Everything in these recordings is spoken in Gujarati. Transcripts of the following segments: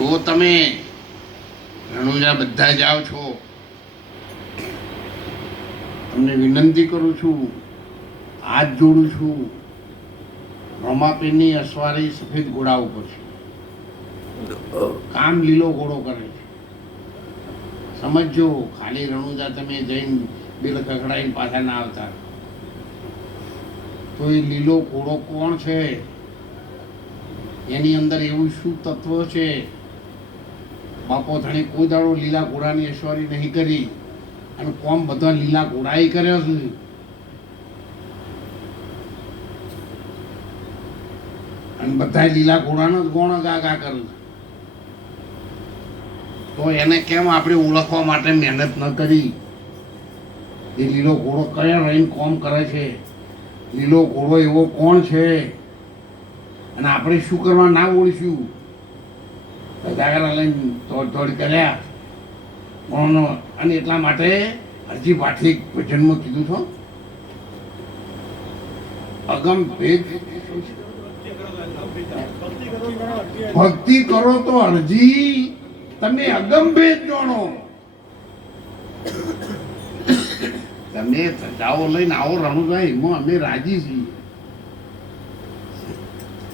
જો તમે રણુજા બધા જાઓ છો, તમને વિનંતી કરું છું, હાથ જોડું છું રમાપીની અસવારી સફેદ ઘોડા ઉપર છે. કામ લીલો ઘોડો કરે છે. સમજજો, ખાલી રણુજા તમે જઈને બિલ કકડાઈને પાછા ના આવતા. તો એ લીલો ઘોડો કોણ છે? એની અંદર એવું શું તત્વ છે? બાપો ધણી કોઈ દાડો લીલા ઘોડાની ઐશ્વરી નહીં કરી. અને કોમ બધા લીલા ઘોડાએ કર્યો છે. અને બધા લીલા ઘોડાનો જ ગોણ ગા ગા કરે તો એને કેમ આપણે ઓળખવા માટે મહેનત ન કરી? એ લીલો ઘોડો કયા રહીને કોમ કરે છે? લીલો ઘોડો એવો કોણ છે? અને આપણે શું કરવા ના ઓળખ્યું જાગરા લઈને દોડ કર્યા. અને એટલા માટે હરજી પાઠી ભજનમાં કીધું છો. અગમ ભેદ. ભક્તિ કરો તો અરજી. તમે અગમ ભેદ જાણો. તમે સજાઓ લઈને આવો રણુભાઈ એમાં અમે રાજી છીએ.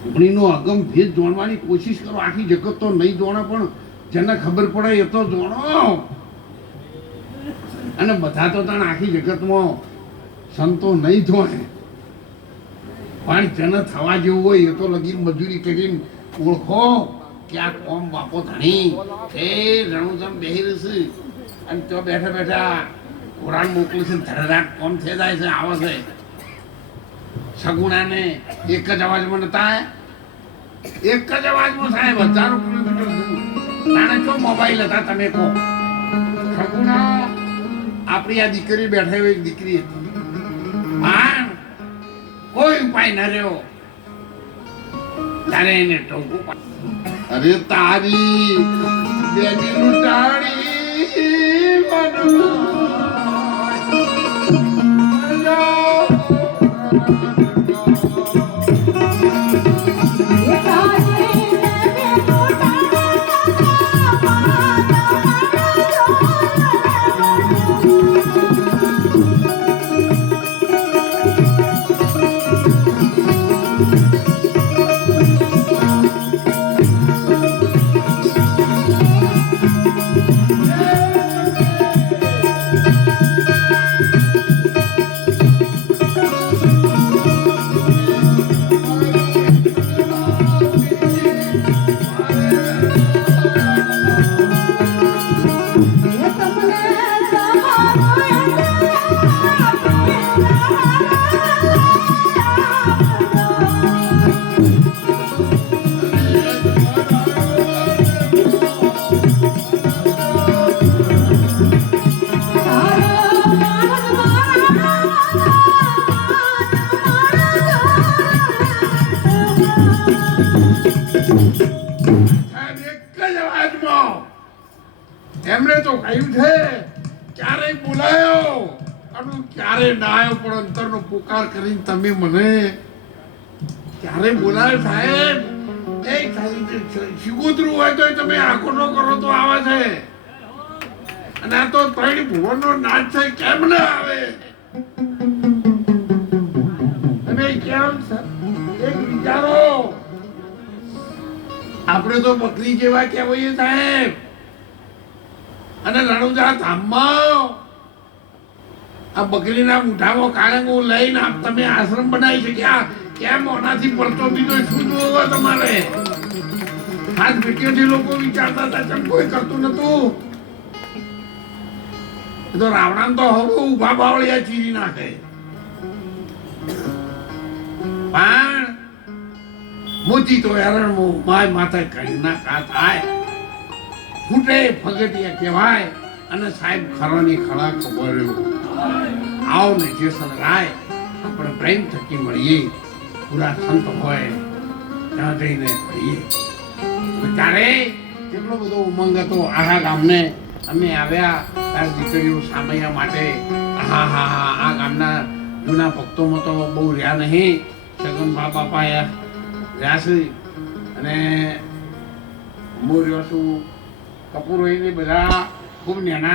ચૂંટણીનો અગમ ભેદ જોડવાની કોશિશ કરો. આખી જગત તો નહીં જાણે, પણ જેને ખબર પડે એ તો જોડો અને બધા તો તણ આખી જગતમાં સંતો નહીં જોણે. પણ જેને થવા જેવું હોય એ તો લગીન મજૂરી કરીને ઓળખો કે આ કોમ બાપો ધણી એ રણુજમ બેહી રહેશે. અને તો બેઠા બેઠા કુરાન મોકલું છે ધરરાટ કોમ થઈ જાય છે, આવે છે. સગુણાને એક જ અવાજમાં નતા એક જ અવાજમાં સાહેબ, હજારો કિલોમીટર દૂર. નાના ચો મોબાઈલ હતા તમે કહો? સગુણા, આપણી આ દીકરી બેઠા એક દીકરી. હતી પણ કોઈ ઉપાય ન રહ્યો. તારે એને ટોકું અરે તારી બેની લૂંટાડી સાહેબ એક જ અવાજમાં એમણે તો કહ્યું છે, ક્યારેય બોલાયો? અને ક્યારે ના આવ્યો પણ અંતરનો પુકાર કરીને તમે મને ક્યારે બોલાયો સાહેબ? એ શિગોતરું હોય તો તમે આખો ન કરો તો આવે છે. અને આ તો ત્રણ ભુવનનો નાચ છે, કેમ ના આવે? તમે કેમ એક વિચારો. આપણે તો બકરી જેવા કહેવાય સાહેબ. અને રણુજા ધામમાં આ બકરીના મુઠામાં કાળંગો લઈને આપ તમે આશ્રમ બનાવી શક્યા. કેમ ઓનાથી પડતો બીજો શું જોવો તમારે? હાથ પેટીઓથી લોકો વિચારતા હતા, ચમ કોઈ કરતું નતું? એ તો રાવણાને તો હવે ઊભા બાવળિયા ચીરી નાખે. પણ મોતી તો હેરણ માય માથે કાઢી ના કા થાય. ફૂટે ફગટિયા કહેવાય અને સાહેબ ખરાની ખરા ખબર આવ ને જેસલ રાય, આપણે પ્રેમ થકી મળીએ. પૂરા સંત હોય, ત્યાં જઈને મળીએ. ત્યારે કેટલો બધો ઉમંગ હતો આહા ગામને. અમે આવ્યા, તાર દીકરીઓ સામૈયા માટે. હા હા હા આ ગામના જૂના ભક્તોમાં તો બહુ રહ્યા નહીં. સગન મા બાપા રહ્યા છે અને હું રહ્યો છું કપૂર બધા ખૂબ નેના